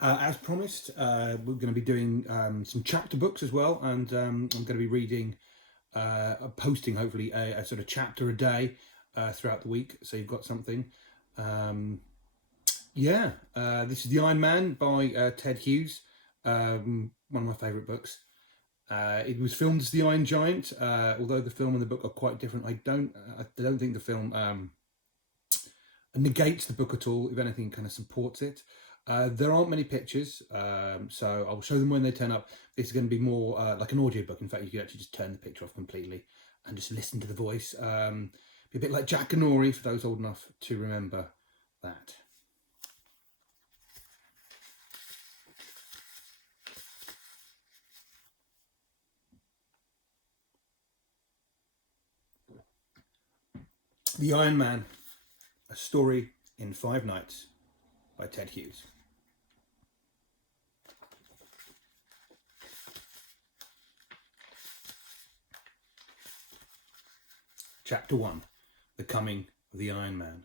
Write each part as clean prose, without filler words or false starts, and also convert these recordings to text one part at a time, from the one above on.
As promised, we're going to be doing some chapter books as well, and I'm going to be reading, posting hopefully a sort of chapter a day throughout the week, so you've got something. This is The Ironman by Ted Hughes, one of my favourite books. It was filmed as The Iron Giant, although the film and the book are quite different. I don't think the film negates the book at all. If anything, kind of supports it. There aren't many pictures, so I'll show them when they turn up. This is going to be more like an audiobook. In fact, you can actually just turn the picture off completely and just listen to the voice. Be a bit like Jack and Nori for those old enough to remember that. The Iron Man, a story in 5 nights by Ted Hughes. Chapter 1, The Coming of the Iron Man.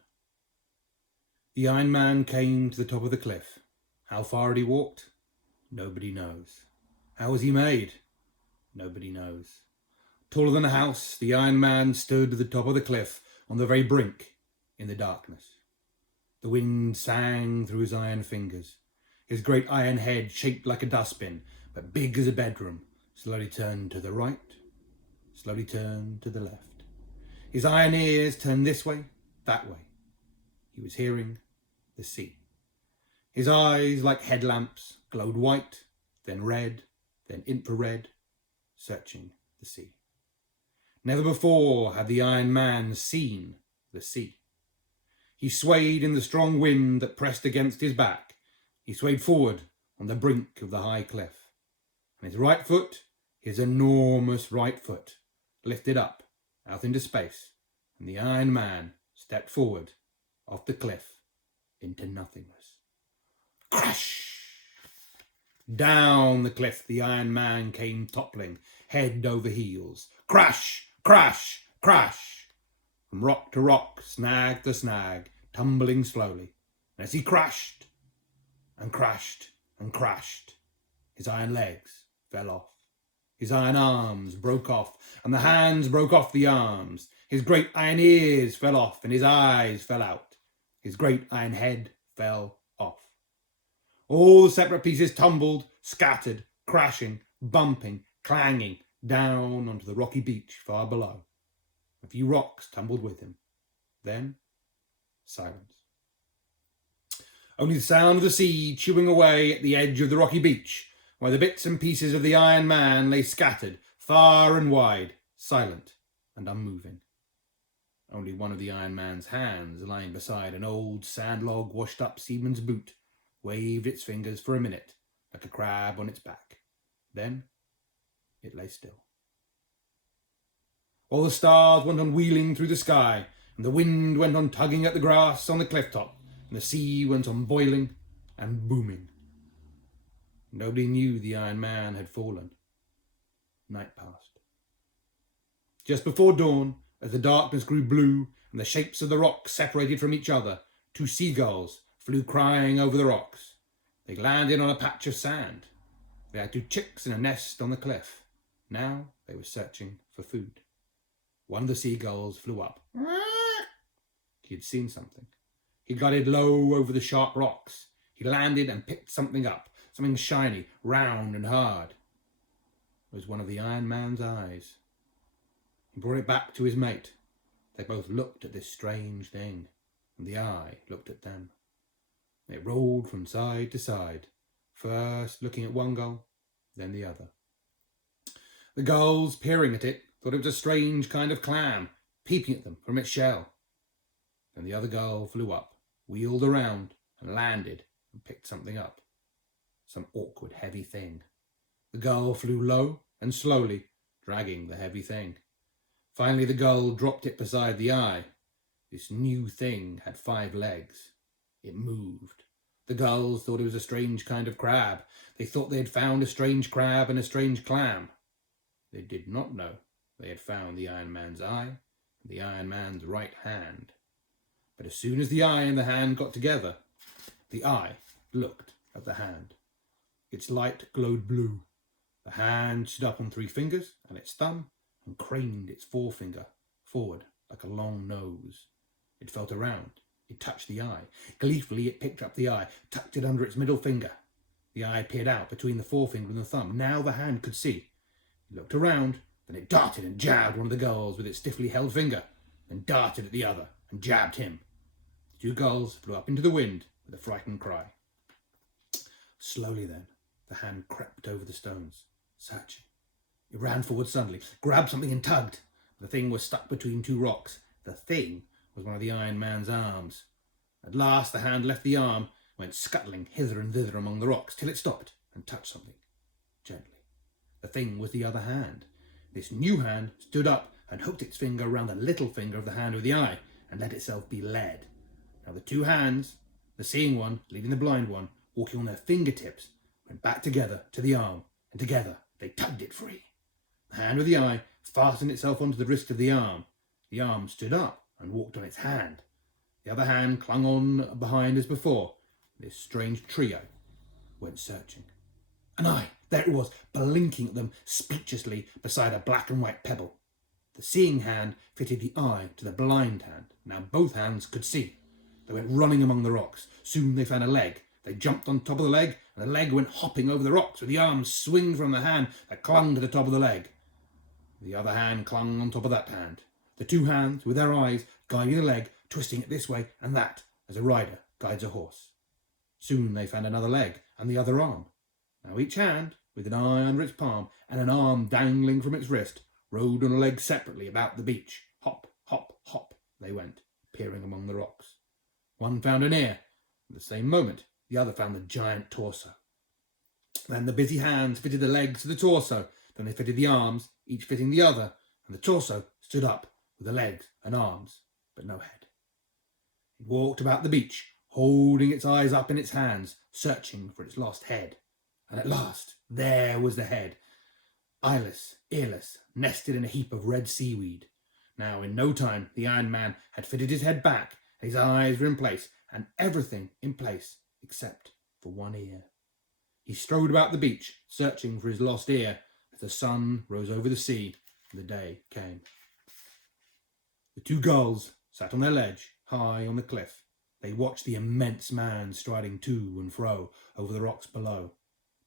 The Iron Man came to the top of the cliff. How far had he walked? Nobody knows. How was he made? Nobody knows. Taller than a house, the Iron Man stood at the top of the cliff on the very brink in the darkness. The wind sang through his iron fingers. His great iron head, shaped like a dustbin, but big as a bedroom, slowly turned to the right, slowly turned to the left. His iron ears turned this way, that way. He was hearing the sea. His eyes, like headlamps, glowed white, then red, then infrared, searching the sea. Never before had the Iron Man seen the sea. He swayed in the strong wind that pressed against his back. He swayed forward on the brink of the high cliff. And his right foot, his enormous right foot, lifted up out into space, and the Iron Man stepped forward off the cliff into nothingness. Crash! Down the cliff the Iron Man came toppling, head over heels. Crash! Crash! Crash! From rock to rock, snag to snag, tumbling slowly. And as he crashed and crashed and crashed, his iron legs fell off. His iron arms broke off, and the hands broke off the arms. His great iron ears fell off, and his eyes fell out. His great iron head fell off. All the separate pieces tumbled, scattered, crashing, bumping, clanging, down onto the rocky beach far below. A few rocks tumbled with him. Then, silence. Only the sound of the sea chewing away at the edge of the rocky beach, where the bits and pieces of the Iron Man lay scattered, far and wide, silent and unmoving. Only one of the Iron Man's hands, lying beside an old sand-log washed-up seaman's boot, waved its fingers for a minute, like a crab on its back. Then it lay still. All the stars went on wheeling through the sky, and the wind went on tugging at the grass on the cliff top, and the sea went on boiling and booming. Nobody knew the Iron Man had fallen. Night passed. Just before dawn, as the darkness grew blue and the shapes of the rocks separated from each other, 2 seagulls flew crying over the rocks. They landed on a patch of sand. They had 2 chicks in a nest on the cliff. Now they were searching for food. One of the seagulls flew up. He had seen something. He glided low over the sharp rocks. He landed and picked something up, something shiny, round and hard. It was one of the Iron Man's eyes. He brought it back to his mate. They both looked at this strange thing, and the eye looked at them. It rolled from side to side, first looking at one gull, then the other. The gulls, peering at it, thought it was a strange kind of clam, peeping at them from its shell. Then the other gull flew up, wheeled around, and landed and picked something up. Some awkward, heavy thing. The gull flew low and slowly, dragging the heavy thing. Finally, the gull dropped it beside the eye. This new thing had 5 legs. It moved. The gulls thought it was a strange kind of crab. They thought they had found a strange crab and a strange clam. They did not know they had found the Iron Man's eye and the Iron Man's right hand. But as soon as the eye and the hand got together, the eye looked at the hand. Its light glowed blue. The hand stood up on 3 fingers and its thumb and craned its forefinger forward like a long nose. It felt around. It touched the eye. Gleefully it picked up the eye, tucked it under its middle finger. The eye peered out between the forefinger and the thumb. Now the hand could see. It looked around, then it darted and jabbed one of the gulls with its stiffly held finger, then darted at the other and jabbed him. The 2 gulls flew up into the wind with a frightened cry. Slowly then, the hand crept over the stones, searching. It ran forward suddenly, grabbed something and tugged. The thing was stuck between 2 rocks. The thing was one of the Iron Man's arms. At last the hand left the arm, went scuttling hither and thither among the rocks, till it stopped and touched something, gently. The thing was the other hand. This new hand stood up and hooked its finger around the little finger of the hand with the eye, and let itself be led. Now the 2 hands, the seeing one leading the blind one, walking on their fingertips, went back together to the arm, and together they tugged it free. The hand with the eye fastened itself onto the wrist of the arm. The arm stood up and walked on its hand. The other hand clung on behind as before. This strange trio went searching. And there it was, blinking at them speechlessly beside a black and white pebble. The seeing hand fitted the eye to the blind hand. Now both hands could see. They went running among the rocks. Soon they found a leg. They jumped on top of the leg, and the leg went hopping over the rocks with the arm swinging from the hand that clung to the top of the leg. The other hand clung on top of that hand. The 2 hands, with their eyes, guiding the leg, twisting it this way and that, as a rider guides a horse. Soon they found another leg and the other arm. Now each hand, with an eye under its palm and an arm dangling from its wrist, rode on a leg separately about the beach. Hop, hop, hop, they went, peering among the rocks. One found an ear. At the same moment, the other found the giant torso. Then the busy hands fitted the legs to the torso. Then they fitted the arms, each fitting the other, and the torso stood up with the legs and arms, but no head. It walked about the beach, holding its eyes up in its hands, searching for its lost head. And at last, there was the head, eyeless, earless, nested in a heap of red seaweed. Now, in no time, the Iron Man had fitted his head back, and his eyes were in place, and everything in place except for one ear. He strode about the beach, searching for his lost ear, as the sun rose over the sea and the day came. The 2 gulls sat on their ledge, high on the cliff. They watched the immense man striding to and fro over the rocks below.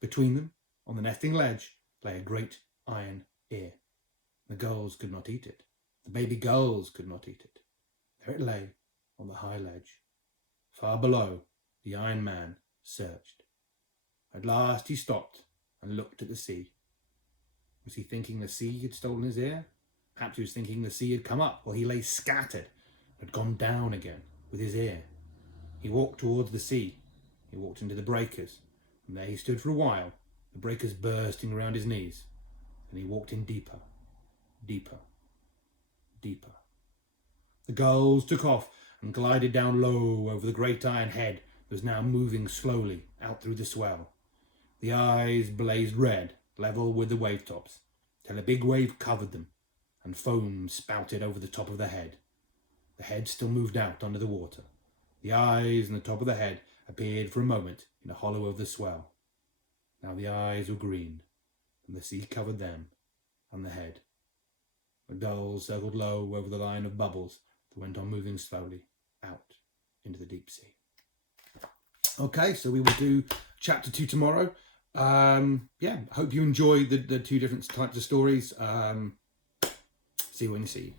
Between them, on the nesting ledge, lay a great iron ear. The gulls could not eat it. The baby gulls could not eat it. There it lay on the high ledge. Far below, the Iron Man searched. At last he stopped and looked at the sea. Was he thinking the sea had stolen his ear? Perhaps he was thinking the sea had come up while he lay scattered, had gone down again with his ear. He walked towards the sea. He walked into the breakers, and there he stood for a while, the breakers bursting around his knees. Then he walked in deeper, deeper, deeper. The gulls took off and glided down low over the great iron head that was now moving slowly out through the swell. The eyes blazed red, level with the wave tops, till a big wave covered them, and foam spouted over the top of the head. The head still moved out under the water. The eyes and the top of the head appeared for a moment in a hollow of the swell. Now the eyes were green, and the sea covered them and the head. The gulls circled low over the line of bubbles that went on moving slowly out into the deep sea. Okay, so we will do chapter 2 tomorrow. Hope you enjoyed the 2 different types of stories. See you when you see you.